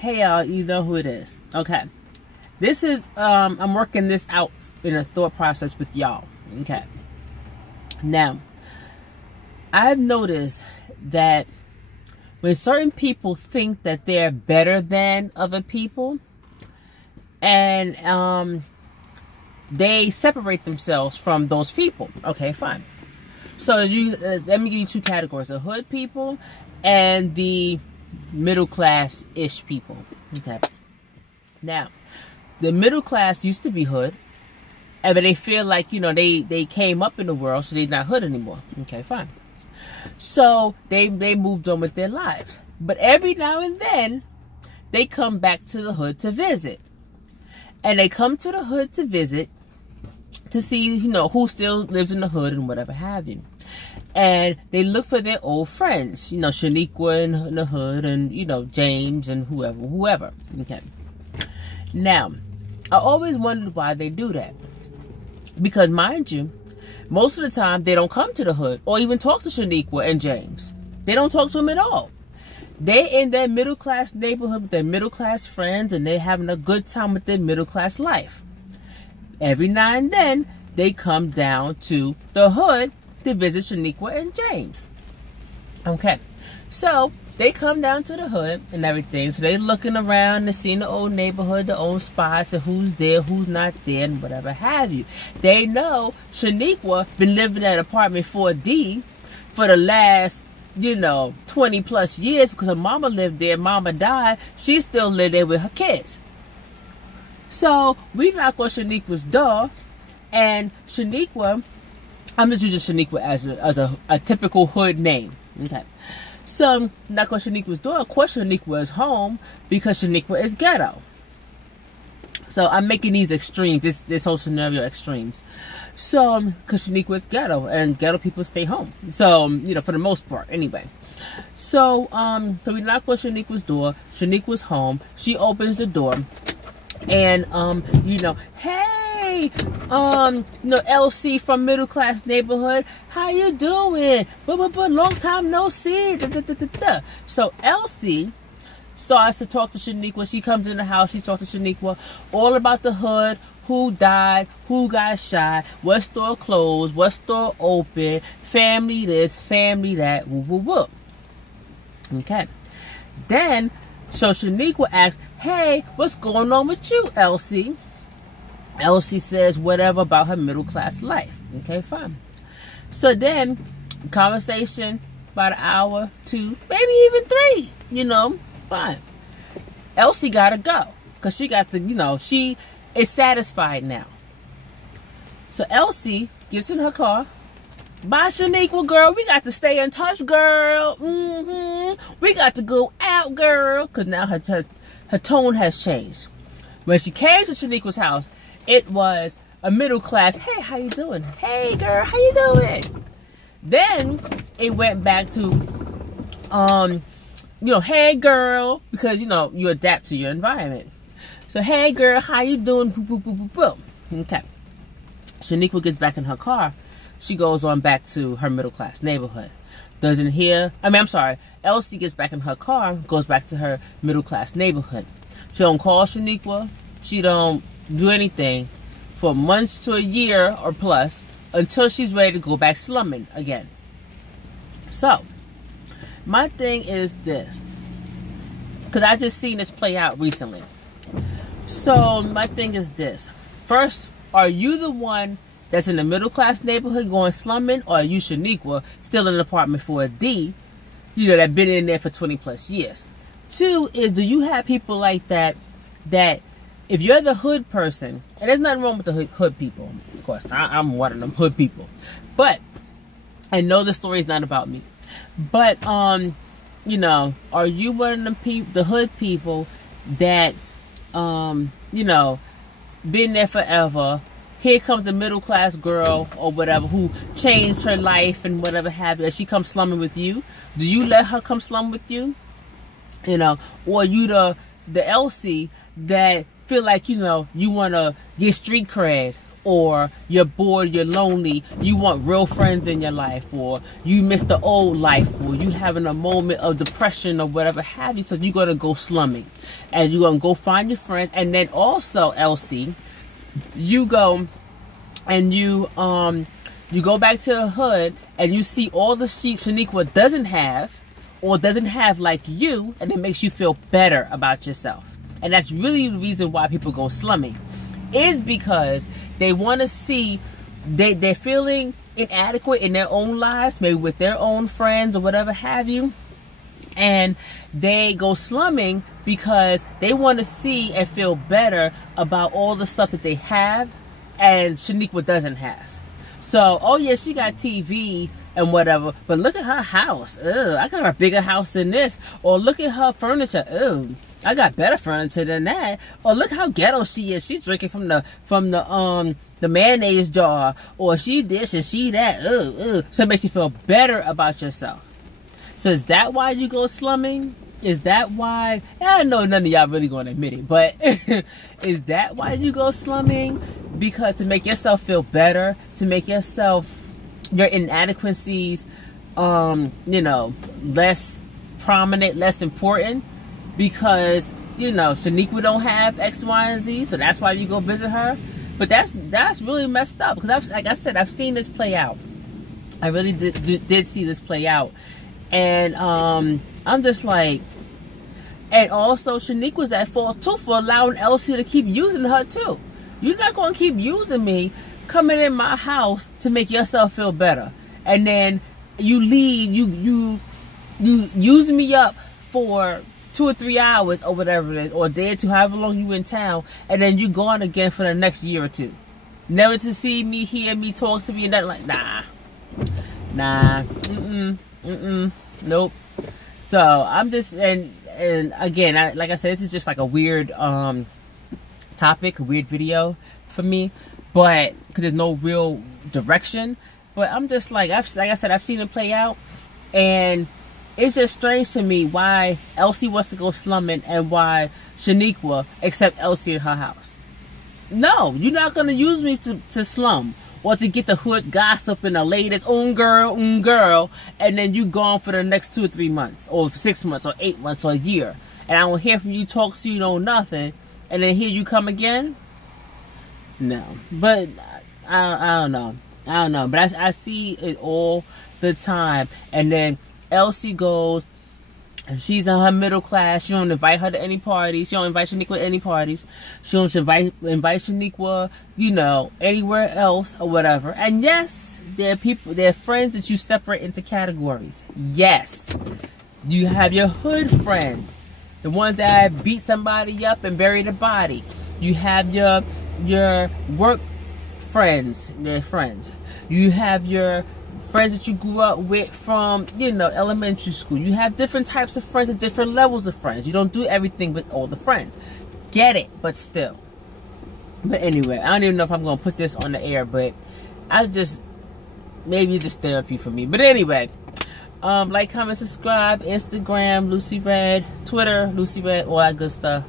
Hey y'all, you know who it is. Okay. This is, I'm working this out in a thought process with y'all. Okay. Now, I've noticed that when certain people think that they're better than other people, and they separate themselves from those people. Okay, fine. So let me give you two categories: the hood people and the middle class-ish people. Okay. Now, the middle class used to be hood, but they feel like, you know, they came up in the world, so they're not hood anymore. Okay, fine. So they moved on with their lives. But every now and then, they come back to the hood to visit. And they come to the hood to visit to see, you know, who still lives in the hood and whatever have you. And they look for their old friends, you know, Shaniqua in the hood, and, you know, James and whoever. Okay. Now, I always wondered why they do that. Because, mind you, most of the time they don't come to the hood or even talk to Shaniqua and James. They don't talk to them at all. They're in their middle class neighborhood with their middle class friends, and they're having a good time with their middle class life. Every now and then, they come down to the hood to visit Shaniqua and James. Okay, so they come down to the hood and everything. So they're looking around and seeing the old neighborhood, the old spots, and who's there, who's not there, and whatever have you. They know Shaniqua been living at apartment 4D for the last, you know, 20 plus years, because her mama lived there. Mama died. She still lived there with her kids. So we knock on Shaniqua's door, and Shaniqua, I'm just using Shaniqua as a typical hood name. Okay. So knock on Shaniqua's door. Of course, Shaniqua is home because Shaniqua is ghetto. So I'm making these extremes, this whole scenario extremes. So, because Shaniqua is ghetto, and ghetto people stay home. So, you know, for the most part, anyway. So, so we knock on Shaniqua's door. Shaniqua's home. She opens the door, and you know, hey, you know, LC from middle class neighborhood, how you doing? But long time no see. So Elsie starts to talk to Shaniqua. She comes in the house. She talks to Shaniqua all about the hood, who died, who got shot, what store closed, what store open, family this, family that, woo woo woo. Okay. Then, so Shaniqua asks, hey, what's going on with you, Elsie? Elsie says whatever about her middle class life. Okay, fine. So then, conversation about an hour, 2, maybe even 3, you know, fine. Elsie gotta go, because she got to, you know, she is satisfied now. So Elsie gets in her car. Bye, Shaniqua, girl. We got to stay in touch, girl. We got to go out, girl. Because now her tone has changed. When she came to Shaniqua's house, it was a middle class, hey, how you doing? Hey, girl, how you doing? Then it went back to, you know, hey, girl, because, you know, you adapt to your environment. So, hey, girl, how you doing? Boop, boop, boop, boop, boop. Okay. Shaniqua gets back in her car. She goes on back to her middle class neighborhood. Doesn't hear, I'm sorry, Elsie gets back in her car, goes back to her middle class neighborhood. She don't call Shaniqua. She don't do anything for months to a year or plus until she's ready to go back slumming again. So, my thing is this, because I just seen this play out recently. So, my thing is this. First, are you the one that's in the middle class neighborhood going slumming, or are you Shaniqua still in an apartment 4D, you know, that been in there for 20 plus years? 2 is, do you have people like that if you're the hood person, and there's nothing wrong with the hood people, of course, I'm one of them hood people, but I know the story is not about me, but you know, are you one of them the hood people that you know, been there forever? Here comes the middle class girl or whatever who changed her life and whatever have you, and she comes slumming with you. Do you let her come slum with you? You know, or you the Elsie that feel like, you know, you want to get street cred or you're bored, you're lonely, you want real friends in your life, or you miss the old life, or you having a moment of depression or whatever have you, so you're going to go slumming. And you're going to go find your friends. And then also, Elsie, you go and you go back to the hood and you see all the shit Shaniqua doesn't have, or doesn't have like you, and it makes you feel better about yourself. And that's really the reason why people go slumming, is because they want to see, they're feeling inadequate in their own lives, maybe with their own friends or whatever have you, and they go slumming because they want to see and feel better about all the stuff that they have and Shaniqua doesn't have. So, oh yeah, she got TV and whatever, but look at her house. Ugh, I got a bigger house than this. Or look at her furniture. Ugh, I got better furniture than that. Or look how ghetto she is. She's drinking from the mayonnaise jar. Or she this and she that. Ugh, ugh. So it makes you feel better about yourself. So is that why you go slumming? Is that why? I know none of y'all really going to admit it, but is that why you go slumming? Because to make yourself feel better, to make yourself, your inadequacies, you know, less prominent, less important, because, you know, Shaniqua don't have X, Y, and Z, so that's why you go visit her. But that's really messed up, because like I said, I've seen this play out. I really did see this play out. And I'm just like, and also Shaniqua's at fault too for allowing Elsie to keep using her too. You're not going to keep using me, coming in my house to make yourself feel better, and then you leave, you use me up for 2 or 3 hours or whatever it is, or a day or two, however long you in town, and then you gone again for the next year or two, never to see me, hear me, talk to me, and nothing. Like, nah, nope. So I'm just, and again, like I said, this is just like a weird topic, a weird video for me, but because there's no real direction. But I'm just like I said, I've seen it play out, and it's just strange to me why Elsie wants to go slumming and why Shaniqua accept Elsie in her house. No, you're not gonna use me to slum, or to get the hood gossip and the latest girl, and then you gone for the next 2 or 3 months, or 6 months, or 8 months, or a year, and I don't hear from you, talk to you, know nothing, and then here you come again. No, but I don't know, but I see it all the time. And then Elsie goes, and she's in her middle class. She don't invite her to any parties. She don't invite Shaniqua to any parties. She don't invite Shaniqua, you know, anywhere else or whatever. And yes, there are friends that you separate into categories. Yes, you have your hood friends, the ones that beat somebody up and bury the body. You have your work friends, their friends. You have your friends that you grew up with from, you know, elementary school. You have different types of friends and different levels of friends. You don't do everything with all the friends. Get it, but still. But anyway, I don't even know if I'm going to put this on the air, but maybe it's just therapy for me. But anyway, like, comment, subscribe, Instagram, Lucy Red, Twitter, Lucy Red, all that good stuff.